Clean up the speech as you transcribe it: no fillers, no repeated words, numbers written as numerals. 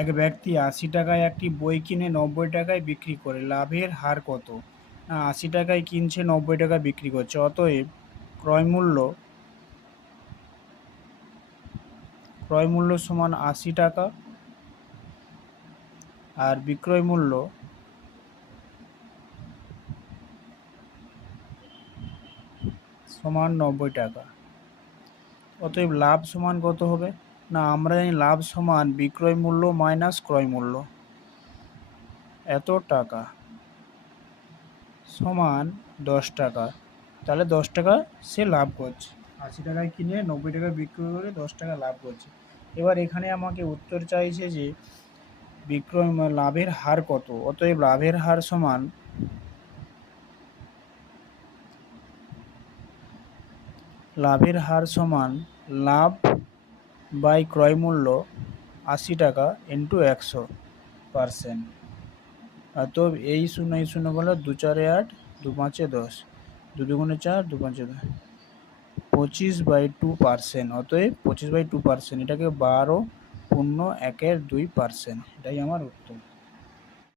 এক ব্যক্তি ৮০ টাকায় একটি বই কিনে ৯০ টাকায় বিক্রি করে, লাভের হার কত? না, ৮০ টাকায় কিনছে, ৯০ টাকায় বিক্রি করছে, অতএব ক্রয় মূল্য সমান ৮০ টাকা আর বিক্রয় মূল্য সমান ৯০ টাকা। অতএব লাভ সমান কত হবে? না, আমরা জানি লাভ সমান বিক্রয় মূল্য মাইনাস ক্রয় মূল্য। এত টাকা সমান ১০ টাকা, তাহলে ১০ টাকা সে লাভ করছে। ৮০ টাকায় কিনে ৯০ টাকায় বিক্রি করে ১০ টাকা লাভ করছে। এবার এখানে আমাকে উত্তর চাইছে যে লাভের হার কত। অতএব লাভের হার সমান লাভ বাই ক্রয় মূল্য ৮০ টাকা ইন্টু ১০০%। অতএব এই ০ বলো ২ ৪ ৮, ২ ৫ ১০, ২ ২ ৪, ২ ৫ ১০, 25/2%। অতএব 25/2%, এটাকে ১২.১-২%, এটাই আমার উত্তর।